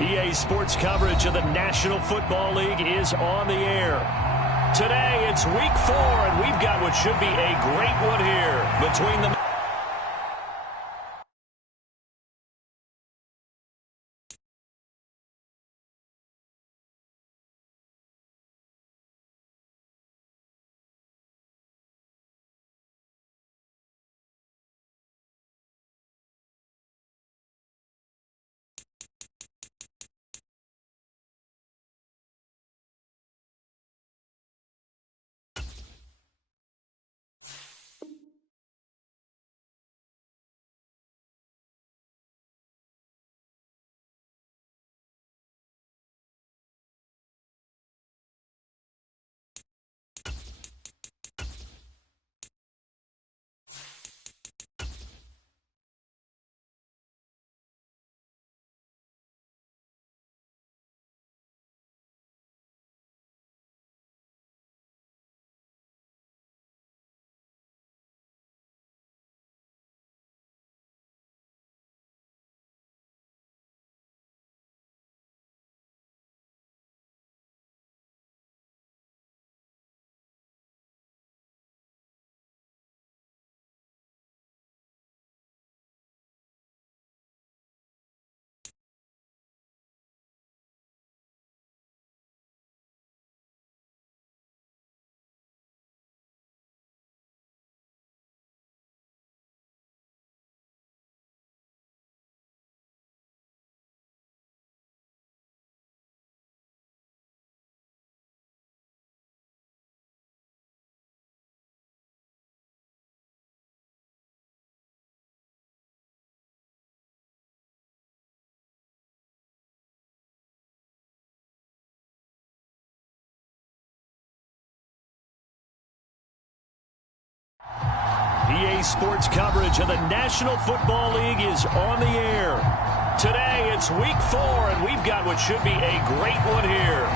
EA Sports coverage of the National Football League is on the air. Today, it's Week 4, and we've got what should be a great one here between the... EA Sports coverage of the National Football League is on the air. Today, it's Week 4, and we've got what should be a great one here.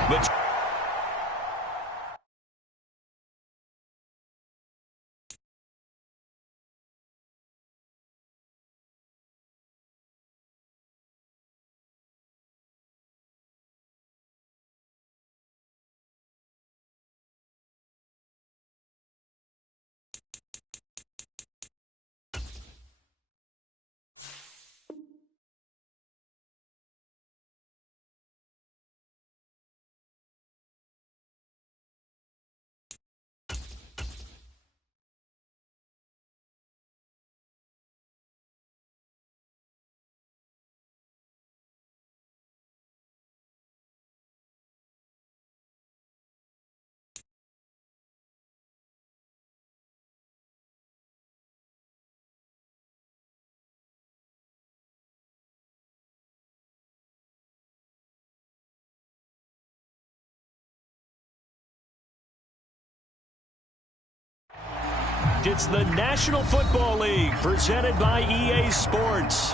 It's the National Football League presented by EA Sports.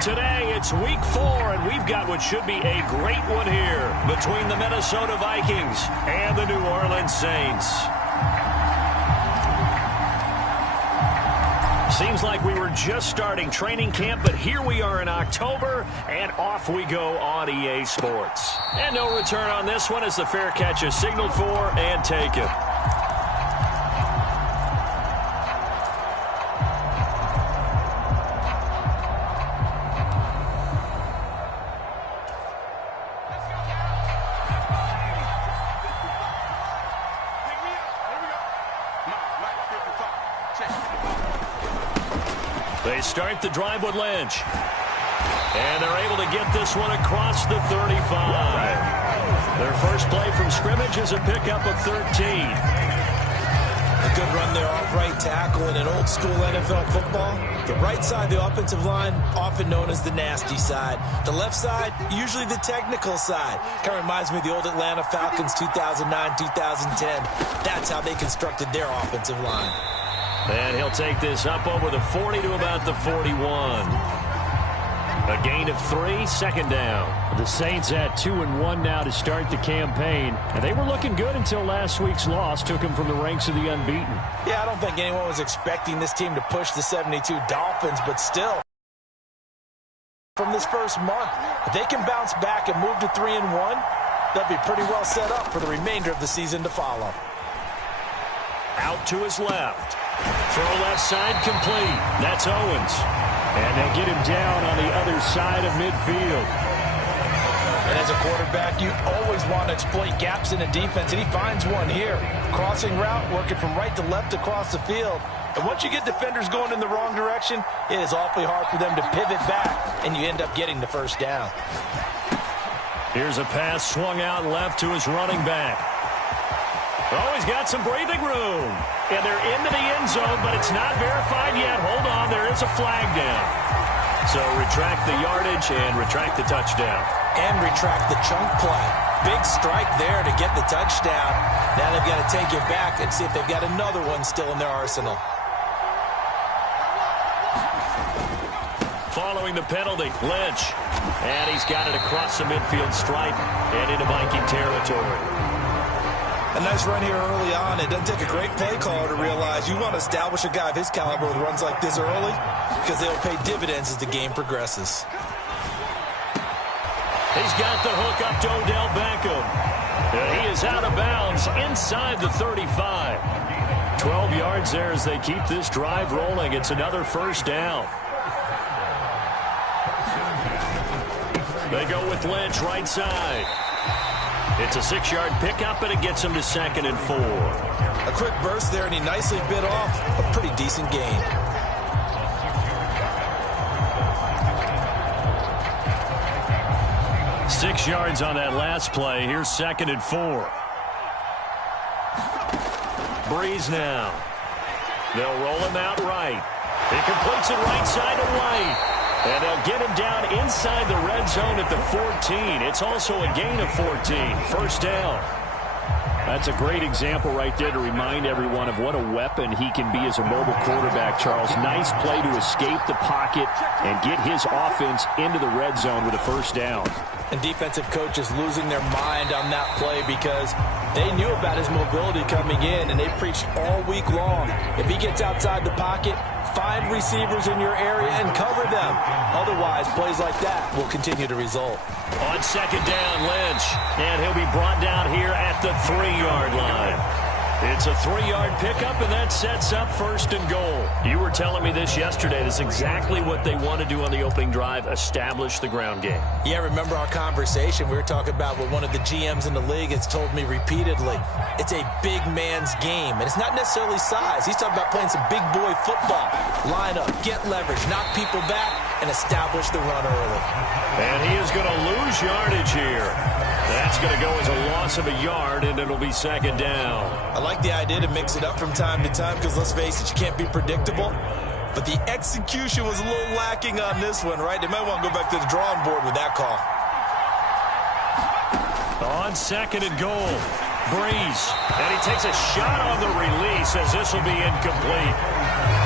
Today, it's Week 4, and we've got what should be a great one here between the Minnesota Vikings and the New Orleans Saints. Seems like we were just starting training camp, but here we are in October, and off we go on EA Sports. And no return on this one as the fair catch is signaled for and taken. They start the drive with Lynch. And they're able to get this one across the 35. Their first play from scrimmage is a pickup of 13. A good run there off right tackle in an old-school NFL football. The right side, the offensive line, often known as the nasty side. The left side, usually the technical side. Kind of reminds me of the old Atlanta Falcons 2009-2010. That's how they constructed their offensive line. And he'll take this up over the 40 to about the 41. A gain of 3, second down. The Saints at 2-1 now to start the campaign. And they were looking good until last week's loss took them from the ranks of the unbeaten. Yeah, I don't think anyone was expecting this team to push the 72 Dolphins, but still. from this first month. If they can bounce back and move to 3-1, they'll be pretty well set up for the remainder of the season to follow. Out to his left. Throw left side complete. That's Owens. And they'll get him down on the other side of midfield. And as a quarterback, you always want to exploit gaps in the defense, and he finds one here. Crossing route, working from right to left across the field. And once you get defenders going in the wrong direction, it is awfully hard for them to pivot back, and you end up getting the first down. Here's a pass swung out left to his running back. Oh, he's got some breathing room. And they're into the end zone, but it's not verified yet. Hold on, there is a flag down. So retract the yardage and retract the touchdown. And retract the chunk play. Big strike there to get the touchdown. Now they've got to take it back and see if they've got another one still in their arsenal. Following the penalty, Lynch. And he's got it across the midfield stripe and into Viking territory. A nice run here early on. It doesn't take a great play caller to realize you want to establish a guy of his caliber with runs like this early because they'll pay dividends as the game progresses. He's got the hook up to Odell Beckham. He is out of bounds inside the 35. 12 yards there as they keep this drive rolling. It's another first down. They go with Lynch right side. It's a 6-yard pickup, and it gets him to 2nd and 4. A quick burst there, and he nicely bit off a pretty decent gain. Six yards on that last play. Here's 2nd and 4. Breeze now. They'll roll him out right. He completes it right side to White. And they'll get him down inside the red zone at the 14. It's also a gain of 14. First down. That's a great example right there to remind everyone of what a weapon he can be as a mobile quarterback, Charles. Nice play to escape the pocket and get his offense into the red zone with a first down. And defensive coaches losing their mind on that play because they knew about his mobility coming in, and they preached all week long. If he gets outside the pocket, find receivers in your area and cover them. Otherwise, plays like that will continue to result. On 2nd down, Lynch. And he'll be brought down here at the 3-yard line. It's a 3-yard pickup, and that sets up 1st and goal. You were telling me this yesterday. That's exactly what they want to do on the opening drive, establish the ground game. Yeah, remember our conversation. We were talking about what one of the GMs in the league has told me repeatedly. It's a big man's game, and it's not necessarily size. He's talking about playing some big boy football. Line up, get leverage, knock people back, and establish the run early. And he is going to lose yardage here. That's going to go as a loss of a yard, and it'll be 2nd down. I like the idea to mix it up from time to time because, let's face it, you can't be predictable. But the execution was a little lacking on this one, right? They might want to go back to the drawing board with that call. On 2nd and goal, Breeze. And he takes a shot on the release as this will be incomplete.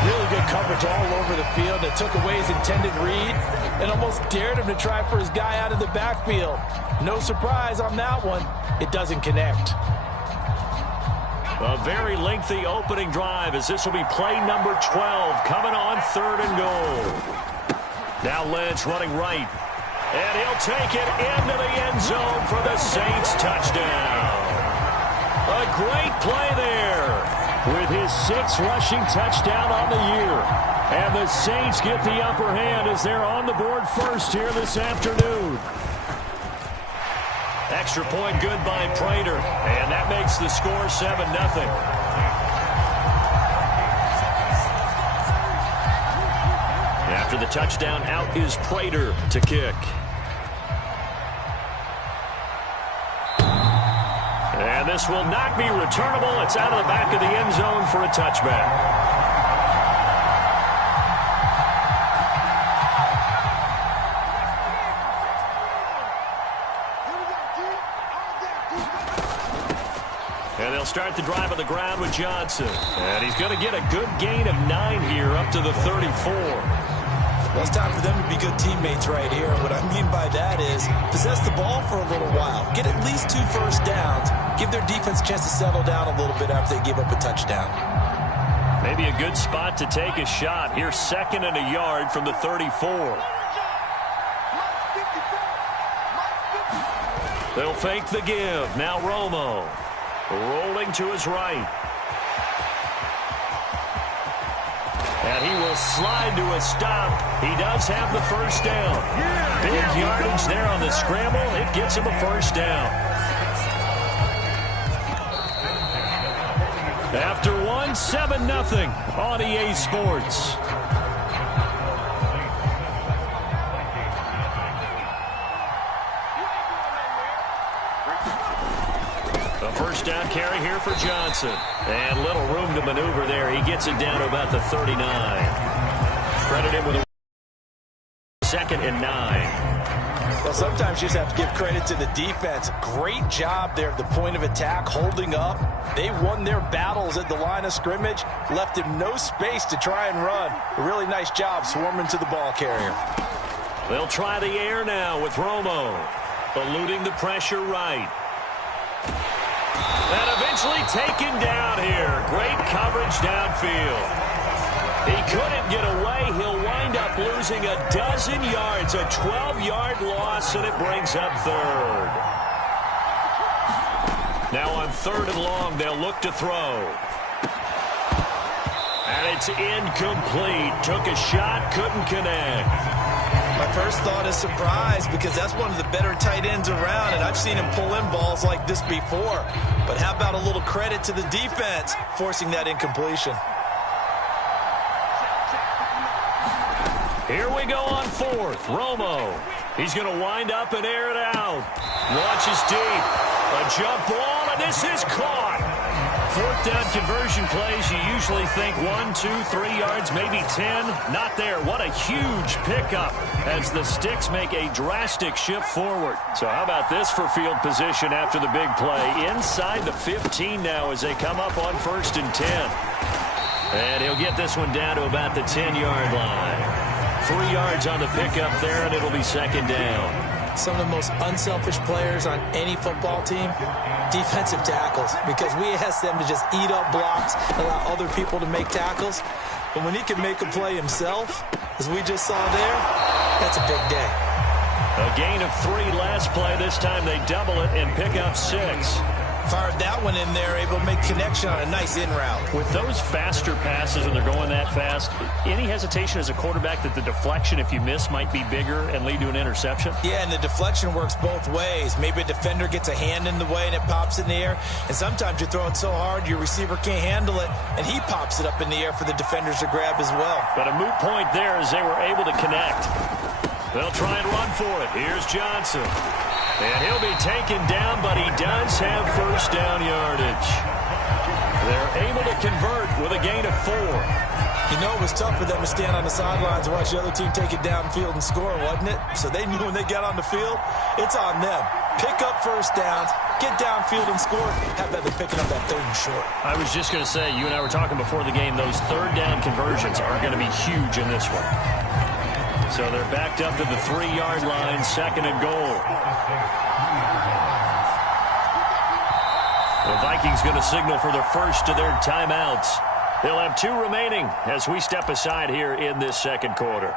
Really good coverage all over the field. It took away his intended read and almost dared him to try for his guy out of the backfield. No surprise on that one. It doesn't connect. A very lengthy opening drive as this will be play number 12 coming on 3rd and goal. Now Lynch running right. And he'll take it into the end zone for the Saints touchdown. A great play there with his 6th rushing touchdown on the year. And the Saints get the upper hand as they're on the board first here this afternoon. Extra point good by Prater, and that makes the score 7-0. After the touchdown, out is Prater to kick. And this will not be returnable. It's out of the back of the end zone for a touchback. And they'll start the drive on the ground with Johnson. And he's going to get a good gain of 9 here up to the 34. Well, it's time for them to be good teammates right here. What I mean by that is possess the ball for a little while. Get at least 2 first downs. Give their defense a chance to settle down a little bit after they give up a touchdown. Maybe a good spot to take a shot. Here's 2nd and a yard from the 34. They'll fake the give. Now Romo rolling to his right. And he will slide to a stop. He does have the first down. Big yardage there on the scramble. It gets him a first down. After one, 7-0 on EA Sports. A first down carry here for Johnson. And little room to maneuver there. He gets it down to about the 39. Credit him with a 2nd and 9. Well, sometimes you just have to give credit to the defense. Great job there at the point of attack, holding up. They won their battles at the line of scrimmage, left him no space to try and run. A really nice job swarming to the ball carrier. They'll try the air now with Romo, eluding the pressure right. And eventually taken down here. Great coverage downfield. He couldn't get away. He'll wind up losing a dozen yards, a 12-yard loss, and it brings up 3rd. Now on 3rd and long, they'll look to throw. And it's incomplete. Took a shot, couldn't connect. My first thought is surprise, because that's one of the better tight ends around, and I've seen him pull in balls like this before. But how about a little credit to the defense forcing that incompletion? Here we go on 4th. Romo. He's going to wind up and air it out. Launches deep. A jump ball, and this is caught. 4th down conversion plays, you usually think 1, 2, 3 yards, maybe 10. Not there. What a huge pickup as the Sticks make a drastic shift forward. So how about this for field position after the big play? Inside the 15 now as they come up on 1st and 10. And he'll get this one down to about the 10-yard line. 3 yards on the pickup there, and it'll be 2nd down. Some of the most unselfish players on any football team, defensive tackles, because we ask them to just eat up blocks, allow other people to make tackles. But when he can make a play himself, as we just saw there, that's a big day. A gain of 3 last play. This time they double it and pick up 6. Fired that one in there, able to make connection on a nice in route. With those faster passes and they're going that fast, any hesitation as a quarterback that the deflection, if you miss, might be bigger and lead to an interception? Yeah, and the deflection works both ways. Maybe a defender gets a hand in the way and it pops in the air. And sometimes you're throwing so hard your receiver can't handle it, and he pops it up in the air for the defenders to grab as well. But a moot point there as they were able to connect. They'll try and run for it. Here's Johnson. And he'll be taken down, but he does have first down yardage. They're able to convert with a gain of 4. You know, it was tough for them to stand on the sidelines and watch the other team take it downfield and score, wasn't it? So they knew when they got on the field, it's on them. Pick up first downs, get downfield and score. How about them picking up that 3rd and short? I was just going to say, you and I were talking before the game, those 3rd down conversions are going to be huge in this one. So they're backed up to the 3-yard line, 2nd and goal. The Vikings going to signal for the first of their timeouts. They'll have 2 remaining as we step aside here in this 2nd quarter.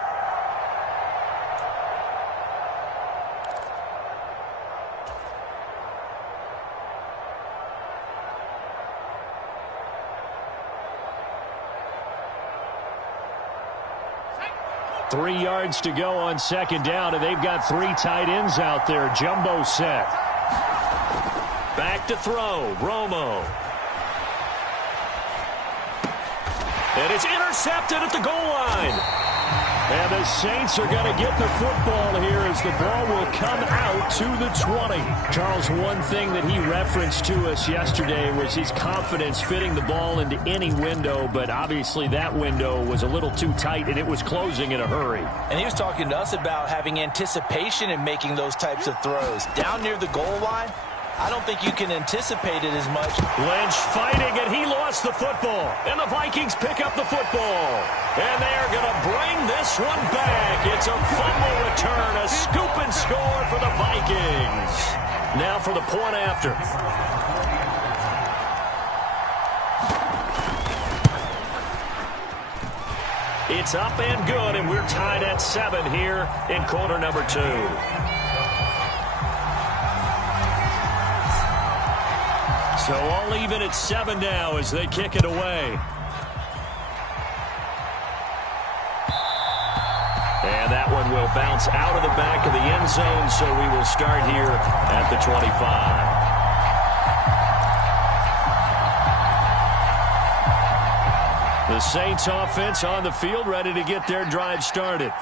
Three yards to go on 2nd down, and they've got 3 tight ends out there. Jumbo set. Back to throw. Romo. And it's intercepted at the goal line. And the Saints are going to get the football here as the ball will come out to the 20. Charles, one thing that he referenced to us yesterday was his confidence fitting the ball into any window, but obviously that window was a little too tight and it was closing in a hurry. And he was talking to us about having anticipation in making those types of throws. Down near the goal line, I don't think you can anticipate it as much. Lynch fighting, and he lost the football. And the Vikings pick up the football. And they are going to bring this one back. It's a fumble return, a scoop and score for the Vikings. Now for the point after. It's up and good, and we're tied at 7 here in quarter number 2. So all even at 7 now as they kick it away. And that one will bounce out of the back of the end zone, so we will start here at the 25. The Saints offense on the field, ready to get their drive started.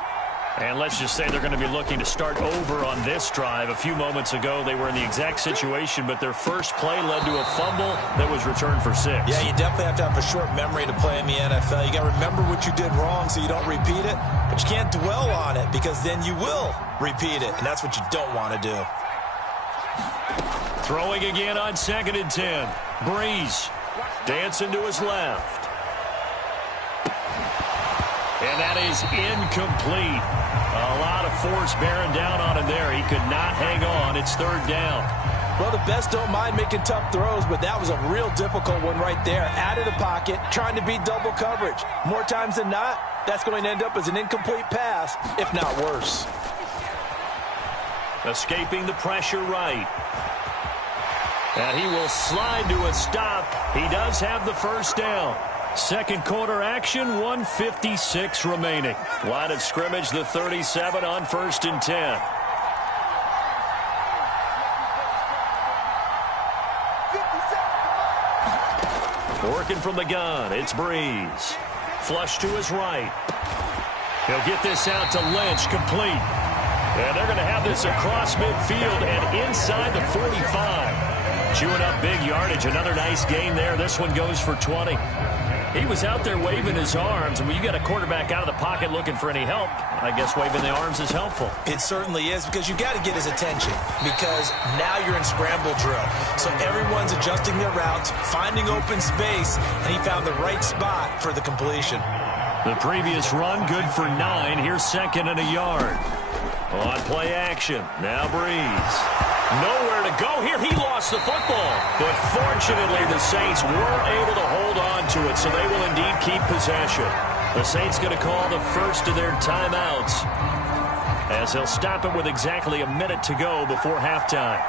And let's just say they're going to be looking to start over on this drive. A few moments ago, they were in the exact situation, but their first play led to a fumble that was returned for 6. Yeah, you definitely have to have a short memory to play in the NFL. You got to remember what you did wrong so you don't repeat it, but you can't dwell on it because then you will repeat it, and that's what you don't want to do. Throwing again on 2nd and 10. Breeze dancing to his left. And that is incomplete. A lot of force bearing down on him there. He could not hang on. It's 3rd down. Well, the best don't mind making tough throws, but that was a real difficult one right there. Out of the pocket, trying to beat double coverage. More times than not, that's going to end up as an incomplete pass, if not worse. Escaping the pressure right. And he will slide to a stop. He does have the first down. Second quarter action, 1:56 remaining. Line of scrimmage, the 37 on 1st and 10. Working from the gun, it's Breeze. Flush to his right. He'll get this out to Lynch, complete. And they're going to have this across midfield and inside the 45. Chewing up big yardage, another nice gain there. This one goes for 20. He was out there waving his arms, and when you got a quarterback out of the pocket looking for any help, I guess waving the arms is helpful. It certainly is, because you got to get his attention, because now you're in scramble drill. So everyone's adjusting their routes, finding open space, and he found the right spot for the completion. The previous run, good for 9. Here's 2nd and a yard. On play action, now Breeze. Nowhere to go here. He lost the football. But fortunately, the Saints were able to hold on to it, so they will indeed keep possession. The Saints going to call the first of their timeouts, as they'll stop it with exactly a minute to go before halftime.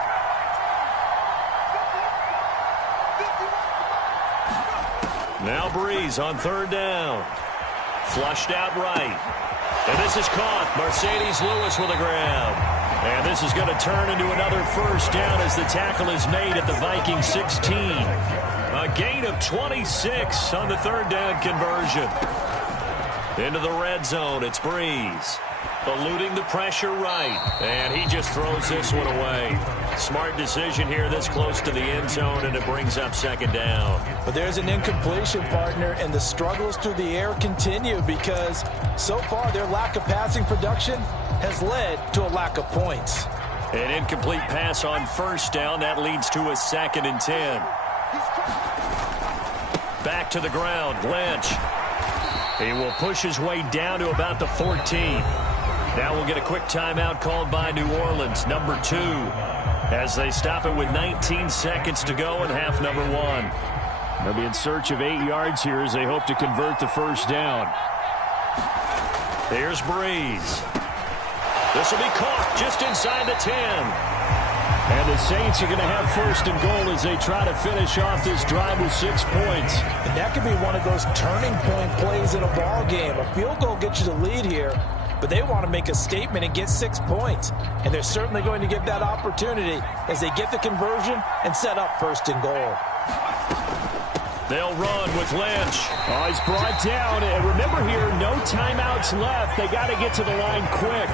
Now Breeze on 3rd down. Flushed out right. And this is caught. Mercedes Lewis with a grab. And this is going to turn into another first down as the tackle is made at the Vikings 16. A gain of 26 on the 3rd down conversion. Into the red zone, it's Breeze. Eluding the pressure right. And he just throws this one away. Smart decision here this close to the end zone, and it brings up 2nd down. But there's an incompletion, partner, and the struggles through the air continue because so far their lack of passing production has led to a lack of points. An incomplete pass on 1st down. That leads to a 2nd and 10. Back to the ground, Lynch. He will push his way down to about the 14. Now we'll get a quick timeout called by New Orleans, number 2, as they stop it with 19 seconds to go in half number 1. They'll be in search of 8 yards here as they hope to convert the first down. Here's Breeze. This will be caught just inside the 10. And the Saints are going to have 1st and goal as they try to finish off this drive with 6 points. And that could be one of those turning point plays in a ball game. A field goal gets you the lead here, but they want to make a statement and get 6 points. And they're certainly going to get that opportunity as they get the conversion and set up 1st and goal. They'll run with Lynch. Oh, he's brought down. And remember here, no timeouts left. They got to get to the line quick.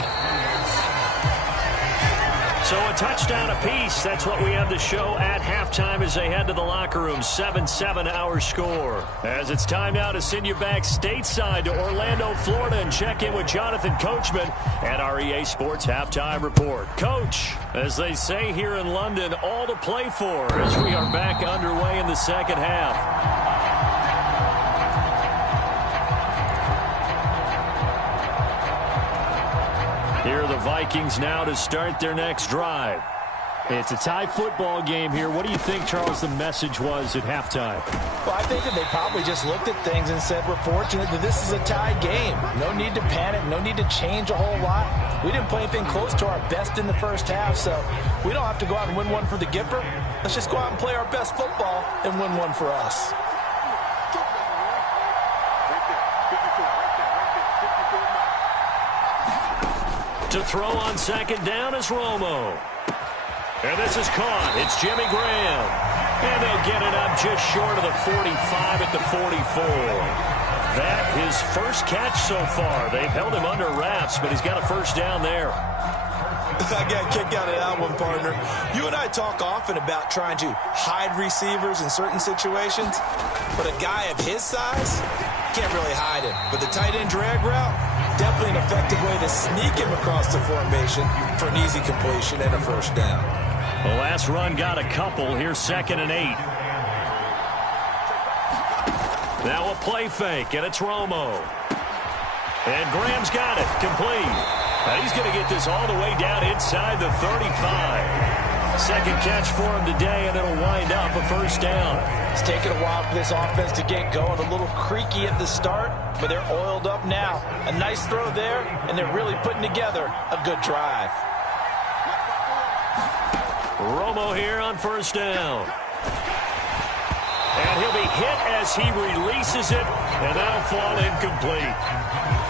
So a touchdown apiece. That's what we have to show at halftime as they head to the locker room. 7-7 our score. As it's time now to send you back stateside to Orlando, Florida, and check in with Jonathan Coachman at our EA Sports Halftime Report. Coach, as they say here in London, all to play for as we are back underway in the second half. Here are the Vikings now to start their next drive. It's a tie football game here. What do you think, Charles, the message was at halftime? Well, I think that they probably just looked at things and said, we're fortunate that this is a tie game. No need to panic. No need to change a whole lot. We didn't play anything close to our best in the first half, so we don't have to go out and win one for the Gipper. Let's just go out and play our best football and win one for us. To throw on second down is Romo. And this is caught. It's Jimmy Graham. And they'll get it up just short of the 45 at the 44. That his first catch so far. They've held him under wraps, but he's got a first down there. I got a kick out of that one, partner. You and I talk often about trying to hide receivers in certain situations, but a guy of his size can't really hide him. But the tight end drag route, definitely an effective way to sneak him across the formation for an easy completion and a first down. The last run got a couple. Here's 2nd and 8. Now a play fake, and it's Romo. And Graham's got it. Complete. Now he's going to get this all the way down inside the 35. Second catch for him today, and it'll wind up a first down. It's taken a while for this offense to get going. A little creaky at the start, but they're oiled up now. A nice throw there, and they're really putting together a good drive. Romo here on first down. And he'll be hit as he releases it, and that'll fall incomplete.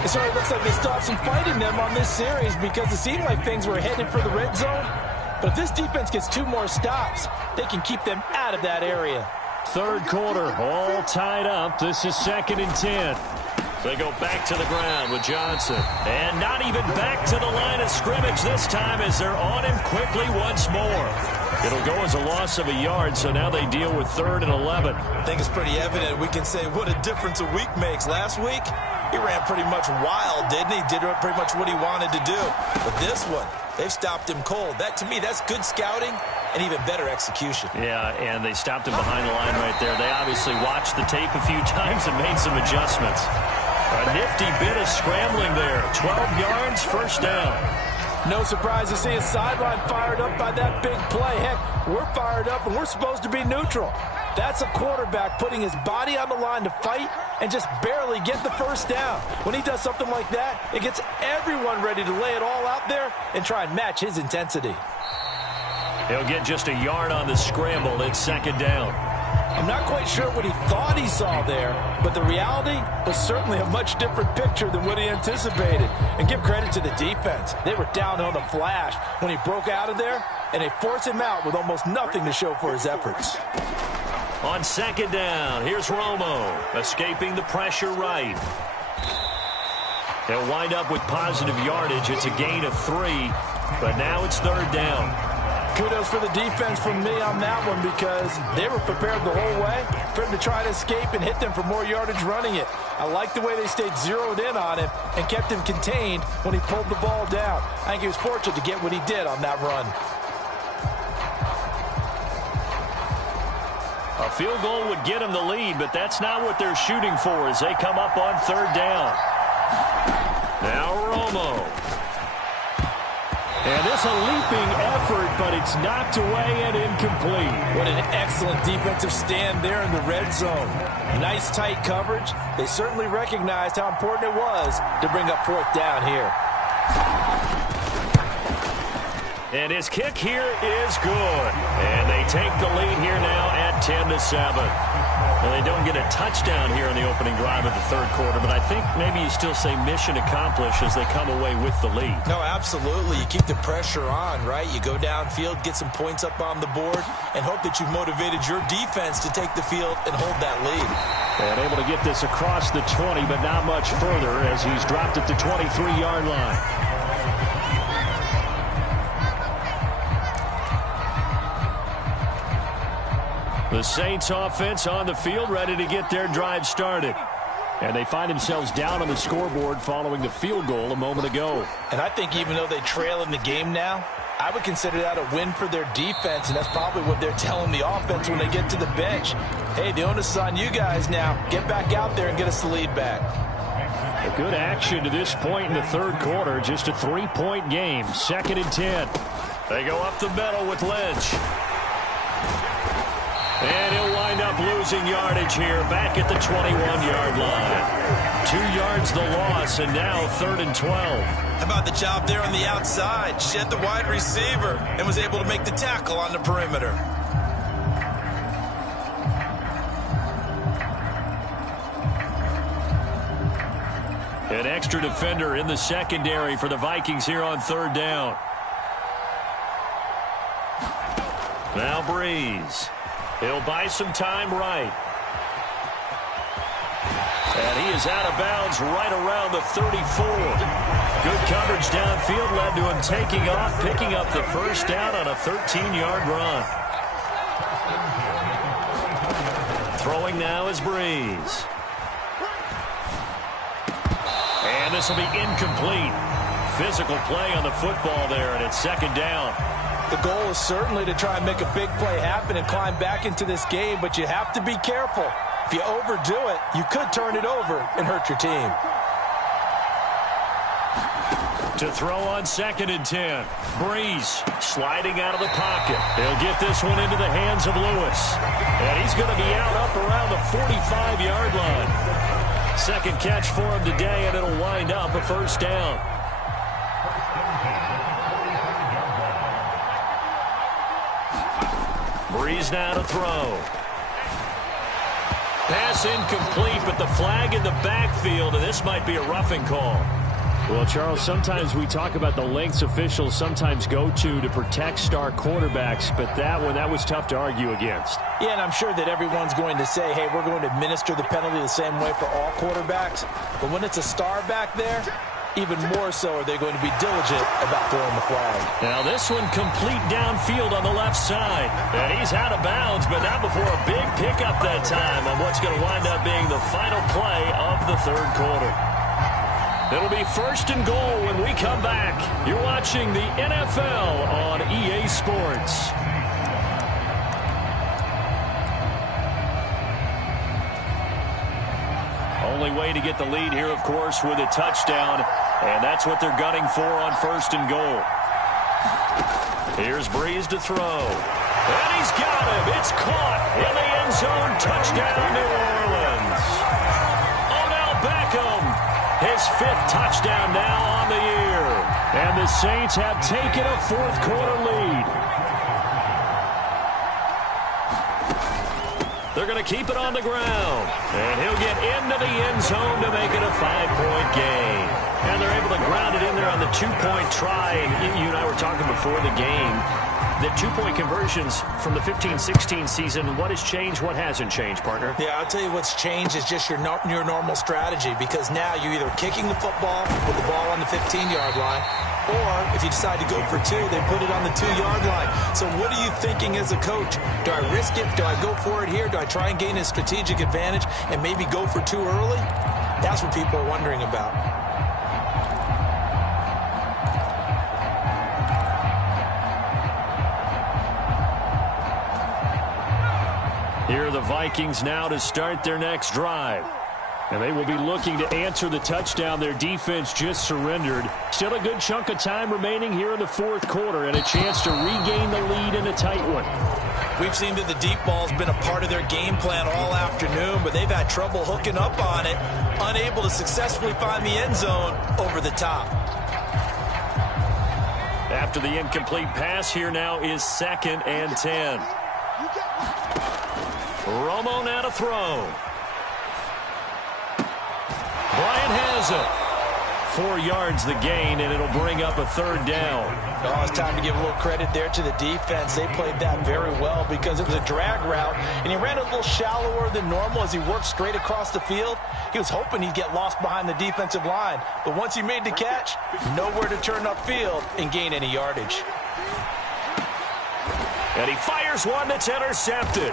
It sort of looks like they still have some fight in them on this series because it seemed like things were headed for the red zone. But if this defense gets 2 more stops, they can keep them out of that area. Third quarter, all tied up. This is 2nd and 10. They go back to the ground with Johnson. And not even back to the line of scrimmage this time as they're on him quickly once more. It'll go as a loss of a yard, so now they deal with 3rd and 11. I think it's pretty evident. We can say what a difference a week makes. Last week, he ran pretty much wild, didn't he? Did pretty much what he wanted to do. But this one, they've stopped him cold. That, to me, that's good scouting and even better execution. Yeah, and they stopped him behind the line right there. They obviously watched the tape a few times and made some adjustments. A nifty bit of scrambling there. 12 yards, first down. No surprise to see a sideline fired up by that big play. Heck, we're fired up, and we're supposed to be neutral. That's a quarterback putting his body on the line to fight and just barely get the first down. When he does something like that, it gets everyone ready to lay it all out there and try and match his intensity. He'll get just a yard on the scramble. It's 2nd down. I'm not quite sure what he thought he saw there, but the reality was certainly a much different picture than what he anticipated. And give credit to the defense. They were down on the flash when he broke out of there, and they forced him out with almost nothing to show for his efforts. On 2nd down, here's Romo, escaping the pressure right. He'll wind up with positive yardage. It's a gain of 3, but now it's 3rd down. Kudos for the defense from me on that one because they were prepared the whole way for him to try to escape and hit them for more yardage running it. I like the way they stayed zeroed in on him and kept him contained when he pulled the ball down. I think he was fortunate to get what he did on that run. A field goal would get them the lead, but that's not what they're shooting for as they come up on 3rd down. Now Romo. And this a leaping effort, but it's knocked away and incomplete. What an excellent defensive stand there in the red zone. Nice tight coverage. They certainly recognized how important it was to bring up 4th down here. And his kick here is good. And they take the lead here now at 10-7. Well, they don't get a touchdown here in the opening drive of the 3rd quarter, but I think maybe you still say mission accomplished as they come away with the lead. No, absolutely. You keep the pressure on, right? You go downfield, get some points up on the board, and hope that you've motivated your defense to take the field and hold that lead. And able to get this across the 20, but not much further as he's dropped at the 23-yard line. The Saints offense on the field, ready to get their drive started. And they find themselves down on the scoreboard following the field goal a moment ago. And I think even though they trail in the game now, I would consider that a win for their defense, and that's probably what they're telling the offense when they get to the bench. Hey, the onus is on you guys now. Get back out there and get us the lead back. A good action to this point in the 3rd quarter. Just a 3-point game. 2nd and 10. They go up the middle with Lynch. And he'll wind up losing yardage here back at the 21-yard line. 2 yards the loss, and now 3rd and 12. How about the job there on the outside? Shed the wide receiver and was able to make the tackle on the perimeter. An extra defender in the secondary for the Vikings here on third down. Now Breeze. He'll buy some time right. And he is out of bounds right around the 34. Good coverage downfield led to him taking off, picking up the first down on a 13-yard run. Throwing now is Breeze. And this will be incomplete. Physical play on the football there, and it's second down. The goal is certainly to try and make a big play happen and climb back into this game, but you have to be careful. If you overdo it, you could turn it over and hurt your team. To throw on second and 10. Breeze sliding out of the pocket. He'll get this one into the hands of Lewis. And he's going to be out up around the 45-yard line. Second catch for him today, and it'll wind up a first down. Breeze now to throw. Pass incomplete, but the flag in the backfield, and this might be a roughing call. Well, Charles, sometimes we talk about the lengths officials sometimes go to protect star quarterbacks, but that was tough to argue against. Yeah, and I'm sure that everyone's going to say, hey, we're going to administer the penalty the same way for all quarterbacks. But when it's a star back there, even more so are they going to be diligent about throwing the flag. Now this one complete downfield on the left side. And he's out of bounds, but not before a big pickup that time on what's going to wind up being the final play of the third quarter. It'll be first and goal when we come back. You're watching the NFL on EA Sports. Only way to get the lead here, of course, with a touchdown. And that's what they're gunning for on first and goal. Here's Breeze to throw. And he's got him. It's caught in the end zone. Touchdown, New Orleans. Odell Beckham. His fifth touchdown now on the year. And the Saints have taken a fourth quarter lead. They're going to keep it on the ground. And he'll get into the end zone to make it a 5-point game. And they're able to ground it in there on the two-point try. And you and I were talking before the game. The two-point conversions from the 15-16 season, what has changed, what hasn't changed, partner? Yeah, I'll tell you what's changed is just your normal strategy, because now you're either kicking the football with the ball on the 15-yard line, or if you decide to go for two, they put it on the 2-yard line. So what are you thinking as a coach? Do I risk it? Do I go for it here? Do I try and gain a strategic advantage and maybe go for two early? That's what people are wondering about. Here are the Vikings now to start their next drive. And they will be looking to answer the touchdown their defense just surrendered. Still a good chunk of time remaining here in the fourth quarter and a chance to regain the lead in a tight one. We've seen that the deep ball's been a part of their game plan all afternoon, but they've had trouble hooking up on it, unable to successfully find the end zone over the top. After the incomplete pass, here now is 2nd and 10. Romo now to throw. Bryant has it. 4 yards the gain, and it'll bring up a third down. Oh, it's time to give a little credit there to the defense. They played that very well because it was a drag route, and he ran a little shallower than normal as he worked straight across the field. He was hoping he'd get lost behind the defensive line, but once he made the catch, nowhere to turn upfield and gain any yardage. And he fires one that's intercepted.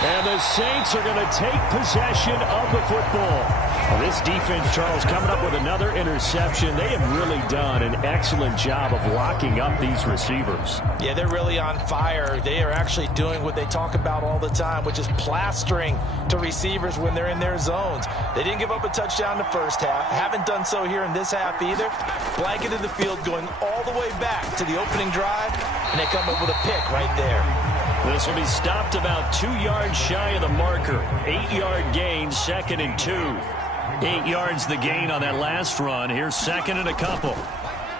And the Saints are going to take possession of the football. Well, this defense, Charles, coming up with another interception. They have really done an excellent job of locking up these receivers. Yeah, they're really on fire. They are actually doing what they talk about all the time, which is plastering to receivers when they're in their zones. They didn't give up a touchdown in the first half. Haven't done so here in this half either. Blanketed the field going all the way back to the opening drive, and they come up with a pick right there. This will be stopped about 2 yards shy of the marker. 8-yard gain, 2nd and 2. 8 yards the gain on that last run. Here's 2nd and a couple.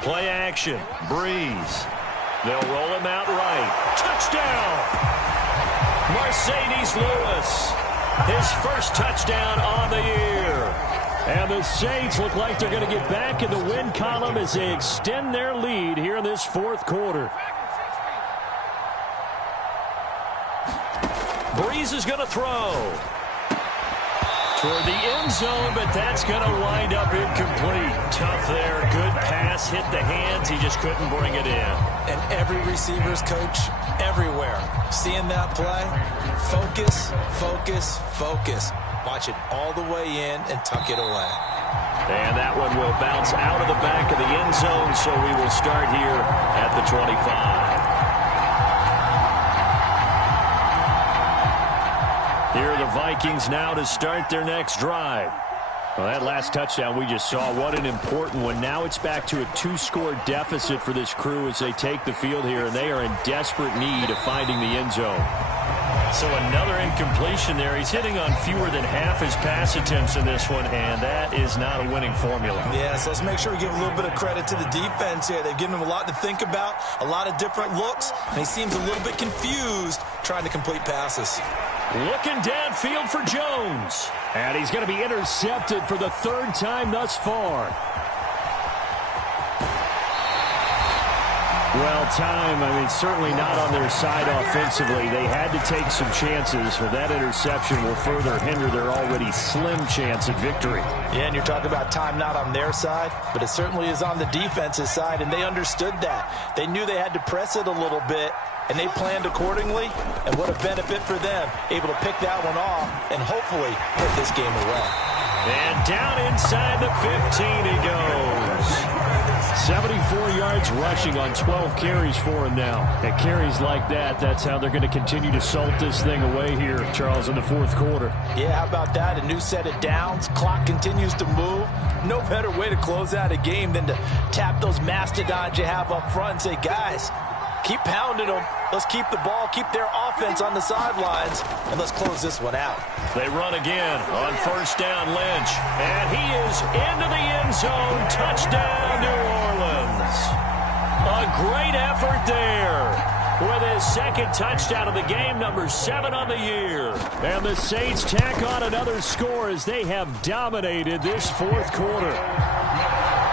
Play action. Breeze. They'll roll him out right. Touchdown! Mercedes Lewis. His first touchdown on the year. And the Saints look like they're going to get back in the win column as they extend their lead here in this fourth quarter. Breeze is going to throw toward the end zone, but that's going to wind up incomplete. Tough there. Good pass. Hit the hands. He just couldn't bring it in. And every receiver's coach everywhere seeing that play. Focus, focus, focus. Watch it all the way in and tuck it away. And that one will bounce out of the back of the end zone, so we will start here at the 25. Here are the Vikings now to start their next drive. Well, that last touchdown we just saw, what an important one. Now it's back to a 2-score deficit for this crew as they take the field here, and they are in desperate need of finding the end zone. So another incompletion there. He's hitting on fewer than half his pass attempts in this one, and that is not a winning formula. Yeah, so let's make sure we give a little bit of credit to the defense here. They've given him a lot to think about, a lot of different looks, and he seems a little bit confused trying to complete passes. Looking downfield for Jones. And he's going to be intercepted for the third time thus far. Well, certainly not on their side offensively. They had to take some chances, but that interception will further hinder their already slim chance at victory. Yeah, and you're talking about time not on their side, but it certainly is on the defense's side, and they understood that. They knew they had to press it a little bit, and they planned accordingly, and what a benefit for them, able to pick that one off and hopefully put this game away. And down inside the 15 he goes. 74 yards rushing on 12 carries for him now. At carries like that, that's how they're going to continue to salt this thing away here, Charles, in the fourth quarter. Yeah, how about that? A new set of downs. Clock continues to move. No better way to close out a game than to tap those mastodons you have up front and say, guys, keep pounding them. Let's keep the ball, keep their offense on the sidelines, and let's close this one out. They run again on first down, Lynch. And he is into the end zone. Touchdown, New Orleans. A great effort there with his second touchdown of the game, number 7 on the year. And the Saints tack on another score as they have dominated this fourth quarter.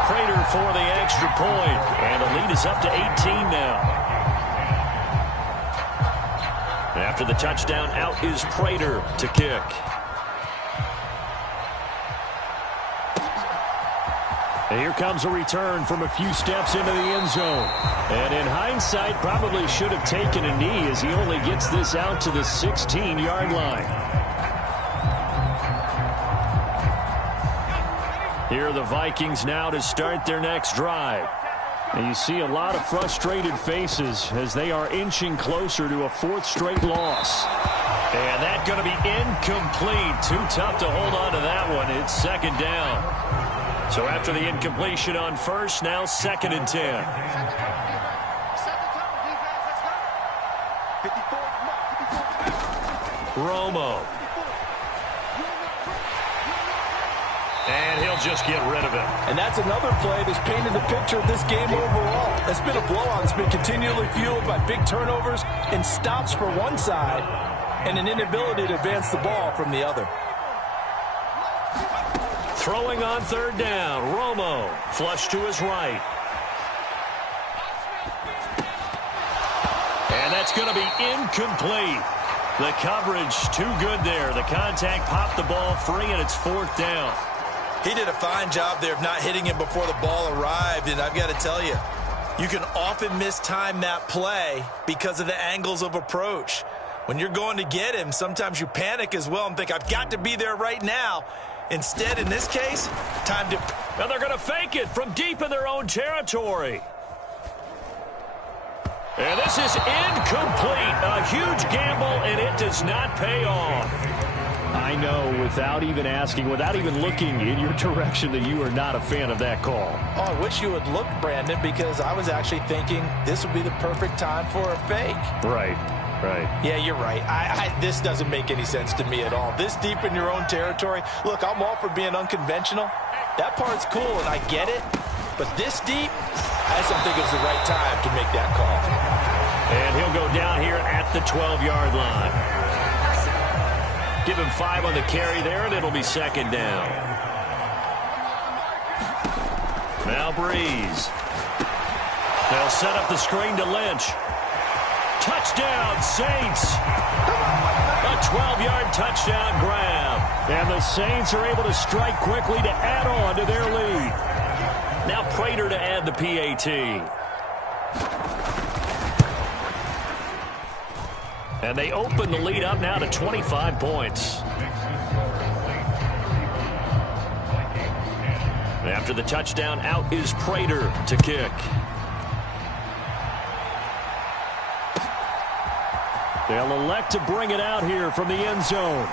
Prater for the extra point, and the lead is up to 18 now. After the touchdown, out is Prater to kick. And here comes a return from a few steps into the end zone. And in hindsight, probably should have taken a knee as he only gets this out to the 16-yard line. Here are the Vikings now to start their next drive. And you see a lot of frustrated faces as they are inching closer to a 4th straight loss. And that's going to be incomplete. Too tough to hold on to that one. It's second down. So after the incompletion on first, now 2nd and 10. Romo. And he'll just get rid of it. And that's another play that's painted the picture of this game overall. It's been a blowout. It's been continually fueled by big turnovers and stops for one side and an inability to advance the ball from the other. Throwing on third down, Romo. Flush to his right. And that's going to be incomplete. The coverage too good there. The contact popped the ball free, and it's 4th down. He did a fine job there of not hitting him before the ball arrived, and I've got to tell you, you can often mistime that play because of the angles of approach. When you're going to get him, sometimes you panic as well and think, I've got to be there right now. Instead, in this case, time to... Now they're going to fake it from deep in their own territory. And this is incomplete. A huge gamble, and it does not pay off. I know, without even asking, without even looking in your direction, that you are not a fan of that call. Oh, I wish you would look, Brandon, because I was actually thinking this would be the perfect time for a fake. Right. Yeah, you're right. This doesn't make any sense to me at all. This deep in your own territory. Look, I'm all for being unconventional. That part's cool, and I get it. But this deep, I just don't think it's the right time to make that call. And he'll go down here at the 12-yard line. Give him 5 on the carry there, and it'll be 2nd down. Now Breeze. They'll set up the screen to Lynch. Touchdown, Saints. A 12-yard touchdown grab. And the Saints are able to strike quickly to add on to their lead. Now Prater to add the PAT. And they open the lead up now to 25 points. After the touchdown, out is Prater to kick. They'll elect to bring it out here from the end zone.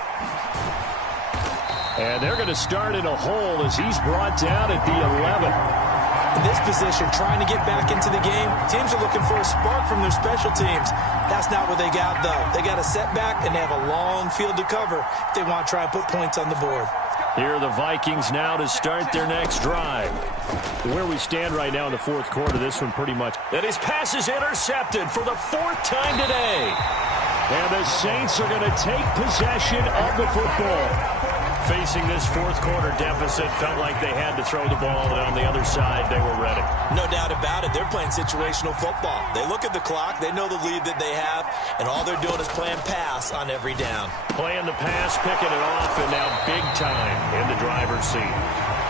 And they're going to start in a hole as he's brought down at the 11. In this position, trying to get back into the game, teams are looking for a spark from their special teams. That's not what they got, though. They got a setback, and they have a long field to cover if they want to try and put points on the board. Here are the Vikings now to start their next drive. Where we stand right now in the fourth quarter, this one pretty much. And his pass is intercepted for the fourth time today. And the Saints are going to take possession of the football. Facing this fourth quarter deficit, felt like they had to throw the ball, and on the other side, they were ready. No doubt about it. They're playing situational football. They look at the clock, they know the lead that they have, and all they're doing is playing pass on every down. Playing the pass, picking it off, and now big time in the driver's seat.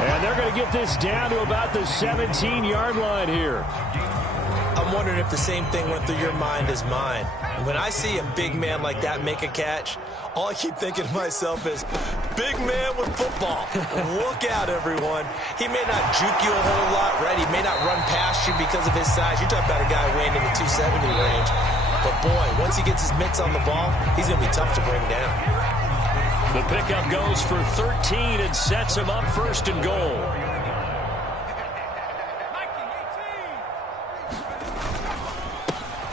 And they're going to get this down to about the 17-yard line here. I'm wondering if the same thing went through your mind as mine. When I see a big man like that make a catch, all I keep thinking to myself is, big man with football. Look out, everyone. He may not juke you a whole lot, right? He may not run past you because of his size. You're talking about a guy weighing in the 270 range. But, boy, once he gets his mitts on the ball, he's going to be tough to bring down. The pickup goes for 13 and sets him up first and goal.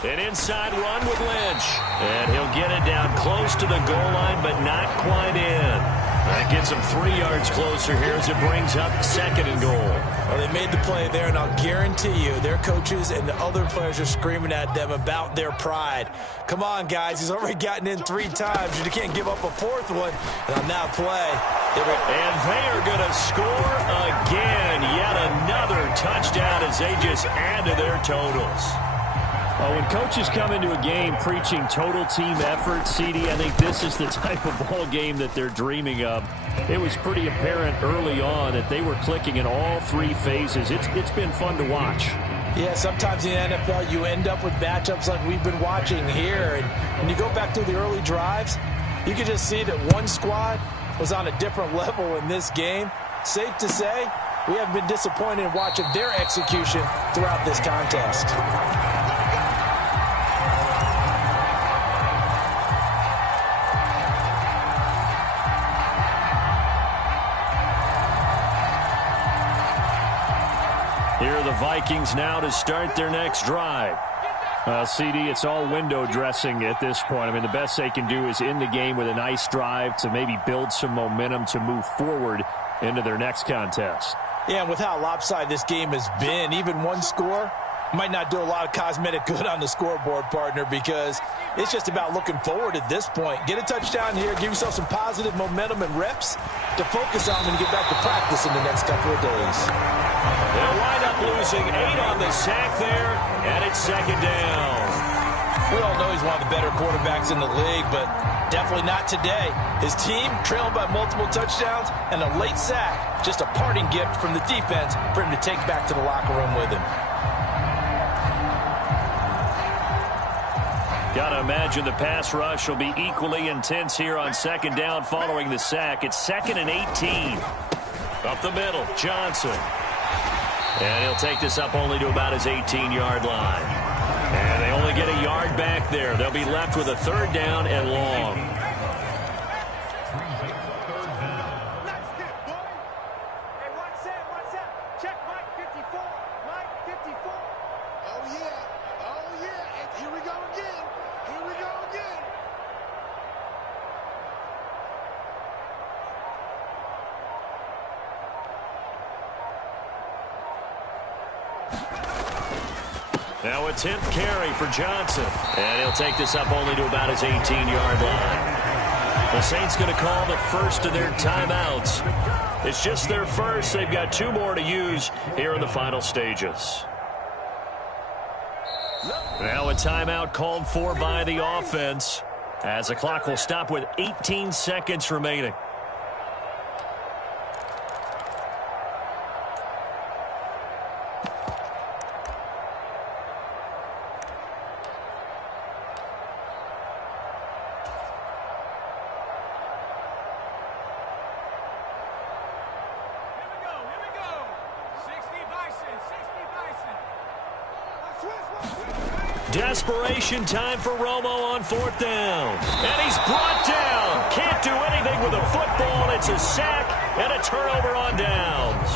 An inside run with Lynch. And he'll get it down close to the goal line, but not quite in. That gets him 3 yards closer here as it brings up second and goal. Well, they made the play there, and I'll guarantee you their coaches and the other players are screaming at them about their pride. Come on, guys. He's already gotten in 3 times. You can't give up a fourth one. And on that play, and they are going to score again. Yet another touchdown as they just add to their totals. Well, when coaches come into a game preaching total team effort, CD, I think this is the type of ball game that they're dreaming of. It was pretty apparent early on that they were clicking in all 3 phases. It's been fun to watch. Yeah, sometimes in the NFL you end up with matchups like we've been watching here. And when you go back to the early drives, you can just see that one squad was on a different level in this game. Safe to say, we haven't been disappointed in watching their execution throughout this contest. Here are the Vikings now to start their next drive. CD, it's all window dressing at this point. I mean, the best they can do is end the game with a nice drive to maybe build some momentum to move forward into their next contest. Yeah, and with how lopsided this game has been, even one score might not do a lot of cosmetic good on the scoreboard, partner, because it's just about looking forward at this point. Get a touchdown here, give yourself some positive momentum and reps to focus on when you get back to practice in the next couple of days. They'll wind up losing 8 on the sack there, and it's second down. We all know he's one of the better quarterbacks in the league, but definitely not today. His team trailing by multiple touchdowns and a late sack, just a parting gift from the defense for him to take back to the locker room with him. Got to imagine the pass rush will be equally intense here on second down following the sack. It's 2nd and 18. Up the middle, Johnson. And he'll take this up only to about his 18-yard line. And they only get a yard back there. They'll be left with a 3rd down and long. Now a 10th carry for Johnson. And he'll take this up only to about his 18-yard line. The Saints going to call the first of their timeouts. It's just their first. They've got 2 more to use here in the final stages. Now a timeout called for by the offense, as the clock will stop with 18 seconds remaining. Desperation time for Romo on 4th down. And he's brought down. Can't do anything with a football. It's a sack and a turnover on downs.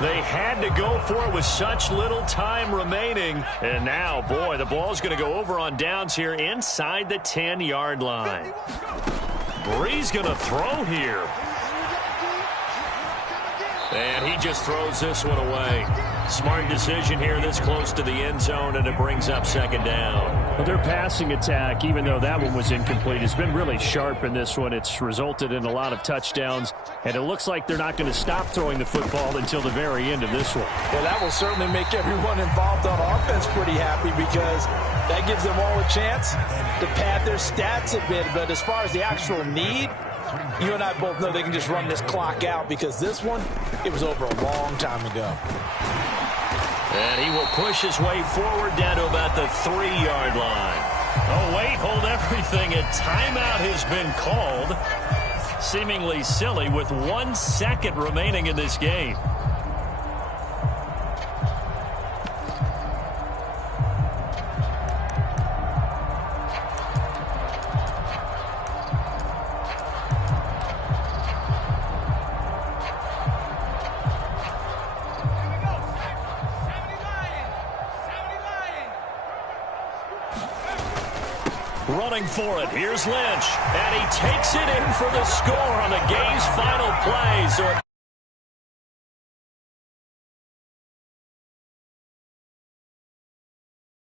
They had to go for it with such little time remaining. And now, boy, the ball's going to go over on downs here inside the 10-yard line. Bree's going to throw here. And he just throws this one away. Smart decision here this close to the end zone, and it brings up 2nd down. Well, their passing attack, even though that one was incomplete, has been really sharp in this one. It's resulted in a lot of touchdowns, and it looks like they're not going to stop throwing the football until the very end of this one. Well, that will certainly make everyone involved on offense pretty happy, because that gives them all a chance to pad their stats a bit. But as far as the actual need, you and I both know they can just run this clock out, because this one, it was over a long time ago. And he will push his way forward down to about the 3-yard line. Oh, wait, hold everything. A timeout has been called. Seemingly silly with 1 second remaining in this game. Running for it. Here's Lynch. And he takes it in for the score on the game's final play. So